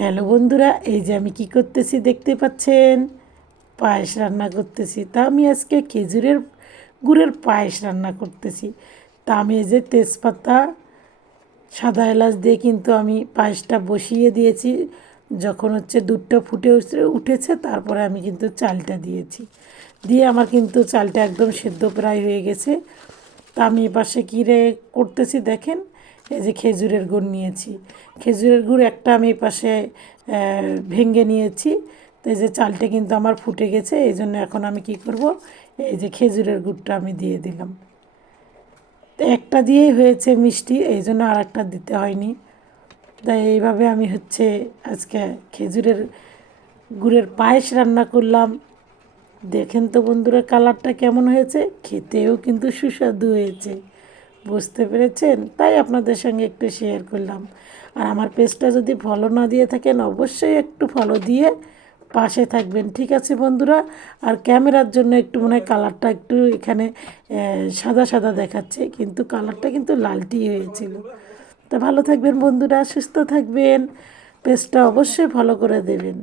Hello বন্ধুরা, এই যে আমি কি করতেছি দেখতে পাচ্ছেন, পায়েস রান্না করতেছি। তা আমি আজকে খেজুরের গুড়ের পায়েস রান্না করতেছি। তা আমি এই যে তেজপাতা, সাদা এলাচ দিয়ে কিন্তু আমি পায়েসটা বসিয়ে দিয়েছি। যখন দুধটা ফুটে উঠেছে, তারপরে আমি কিন্তু চালটা দিয়েছি। দিয়ে আমার কিন্তু চালটা একদম সেদ্ধ প্রায় হয়ে গেছে। তা আমি এপাশে কী করতেছি দেখেন, এই যে খেজুরের গুড় নিয়েছি। খেজুরের গুড় একটা আমি এপাশে ভেঙে নিয়েছি। তো এই যে চালটা কিন্তু আমার ফুটে গেছে, এই জন্য এখন আমি কি করব, এই যে খেজুরের গুড়টা আমি দিয়ে দিলাম। তো একটা দিয়েই হয়েছে মিষ্টি, এই জন্য আর একটা দিতে হয়নি। তাই এইভাবে আমি আজকে খেজুরের গুড়ের পায়েস রান্না করলাম। দেখেন তো বন্ধুরা, কালারটা কেমন হয়েছে, খেতেও কিন্তু সুস্বাদু হয়েছে। বুঝতে পেরেছেন? তাই আপনাদের সঙ্গে একটু শেয়ার করলাম। আর আমার পেজটা যদি ফলো না দিয়ে থাকেন, অবশ্যই একটু ফলো দিয়ে পাশে থাকবেন, ঠিক আছে বন্ধুরা? আর ক্যামেরার জন্য একটু মনে হয় কালারটা একটু এখানে সাদা সাদা দেখাচ্ছে, কিন্তু কালারটা কিন্তু লালটি হয়েছিল। তা ভালো থাকবেন বন্ধুরা, সুস্থ থাকবেন, পেজটা অবশ্যই ফলো করে দেবেন।